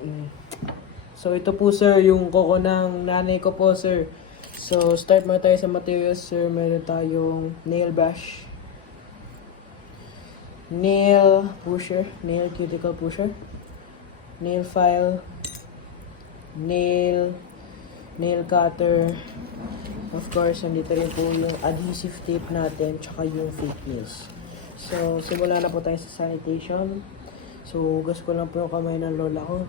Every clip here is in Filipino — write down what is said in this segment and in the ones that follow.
Mm. So, ito po sir, yung kuko ng nanay ko po sir. So, start muna tayo sa materials sir. Meron tayong nail brush, nail pusher, nail cuticle pusher, nail file, nail cutter. Of course, nandito rin po yung adhesive tape natin, tsaka yung fake nails. So, simula na po tayo sa sanitation. So, hugas ko lang po yung kamay ng lola ko.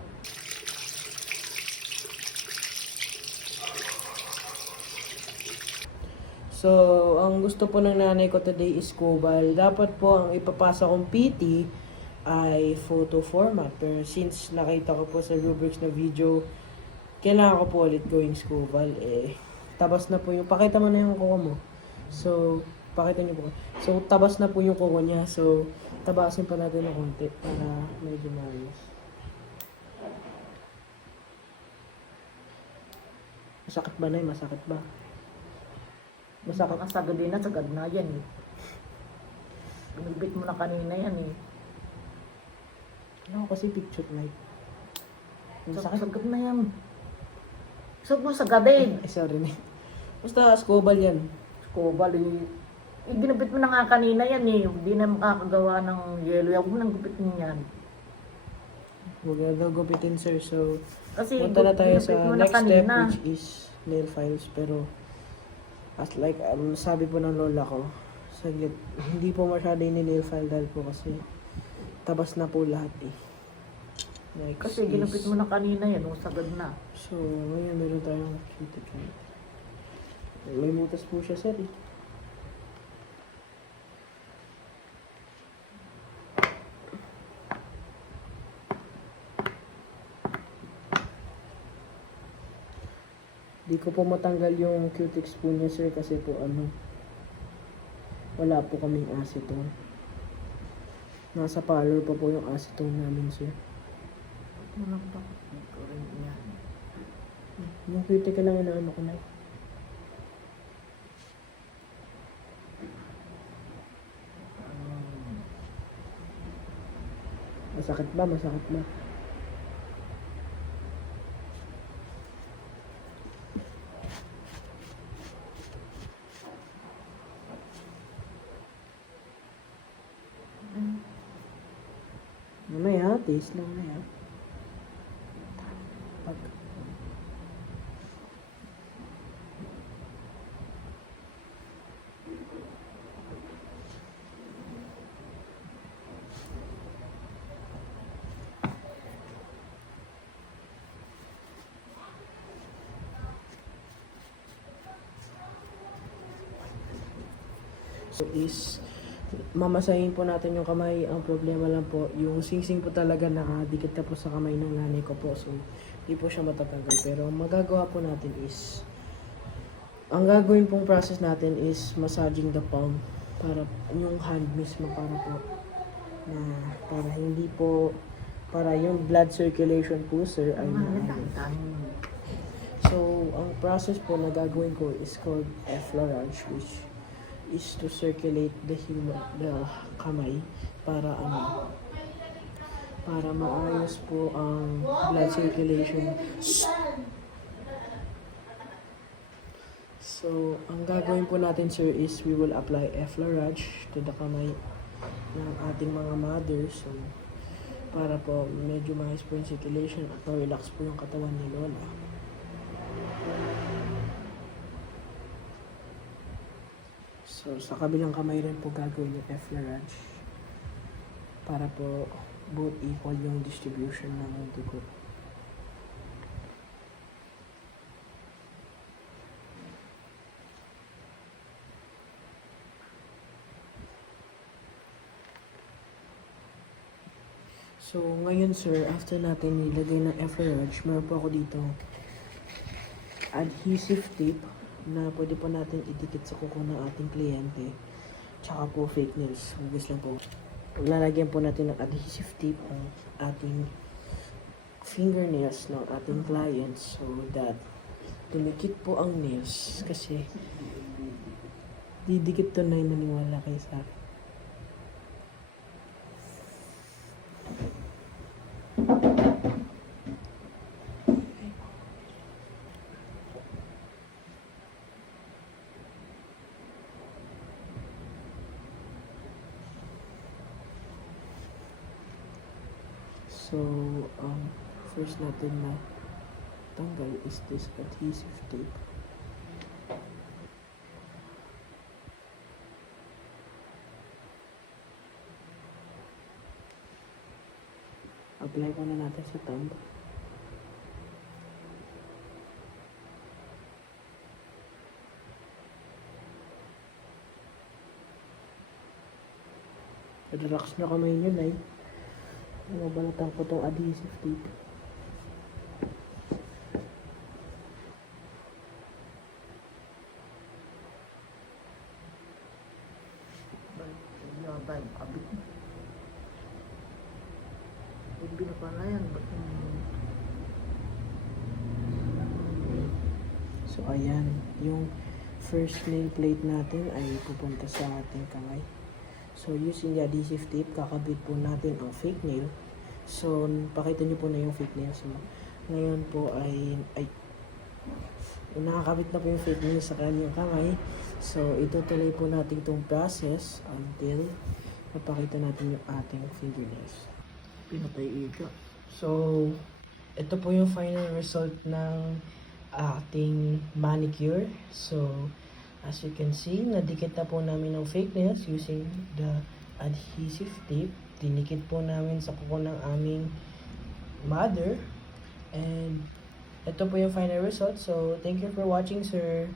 So, ang gusto po ng nanay ko today is Cobal. Dapat po ang ipapasa kong PT ay photo format. Pero since nakita ko po sa rubrics na video, kailangan ko po ulit gawing Cobal. Tabas na po yung, pakita mo na yung kuko mo. So, pakita niyo po. So, tabas na po yung kuko niya. So, tabasin pa natin ng konti para medyo maayos. Masakit ba na? Masakit ba? Masakit ang sagad din na, sagad na yan eh. Binibit mo na kanina yan eh. Ano kasi picture light. Masakit. Sagad na yan. Sagad mo sagad eh. Sorry na. Basta Cobal yan. Kubal eh. Ginabit mo na nga kanina yan eh. Hindi na makakagawa ng yelo. Huwag mo nang gupit mo yan. Huwag na daw gupitin sir. So, Kasi punta na tayo sa ginabit mo na next step kanina. which is nail files. Pero, as like, sabi po ng lola ko, saglit, hindi po masyado yung nail file dahil po kasi tabas na po lahat eh. Next Kasi ginabit is, mo na kanina yan. Sagad na. so, ngayon meron tayong cuticle. May butas po siya sir eh. Di ko po matanggal yung cutics po niya sir kasi po wala po kaming acetone. Nasa parlor pa po yung acetone namin sir. Ano ba? Ito rin yan. Yung cuticle lang inaano ko na. Masakit ba? Masakit ba? Mamaya, taste lang na yan. Pag... So is mamasahin po natin yung kamay. Ang problema lang po, yung singsing po talaga nakadikit na po sa kamay ng nanay ko po. So, hindi po siya matatanggal. Pero ang magagawa po natin is, ang gagawin pong process natin is massaging the palm para yung hand mismo para hindi po, para yung blood circulation po sir ay maayos. So, ang process po na gagawin ko is called effleurage, which is to circulate the kamay para para maayos po ang blood circulation. So, ang gagawin po natin sir is we will apply effleurage to the kamay ng ating mga mothers. So, para po medyo maayos po yung circulation at ma-relax po yung katawan ni Lola. So, sa kabilang kamay rin po gagawin yung effleurage para po both equal yung distribution ng dugo. So, ngayon sir, after natin nilagay ng effleurage, meron po ako dito adhesive tape na pwede po natin idikit sa kuko ng ating kliyente. Tsaka po fake nails. Hugas lang po. Lalagyan po natin ng adhesive tape ang ating fingernails ng ating clients so that tumikit po ang nails kasi didikit to na maniwala kayo sa akin. So, first natin na tanggal is this adhesive tape. Apply ko na natin sa thumb. Relax na kamay nyo, Nay. Nabalatan ko tong adhesive tape. Yabay, kabit. Hindi na pala yan. So, ayan. Yung first nail plate natin ay pupunta sa ating kamay. So, using the adhesive tape, kakabit po natin ang fake nail. So, pakita nyo po na yung fake nail. So, ngayon po ay nakakabit na po yung fake nail sa kanyang kamay. So, itutuloy po natin itong process until mapakita natin yung ating fingernails. Pinatay ika. So, ito po yung final result ng ating manicure. So, as you can see, nadikit na po namin ng fake nails using the adhesive tape. Dinikit po namin sa kuko ng aming mother. And ito po yung final result. So, thank you for watching, sir.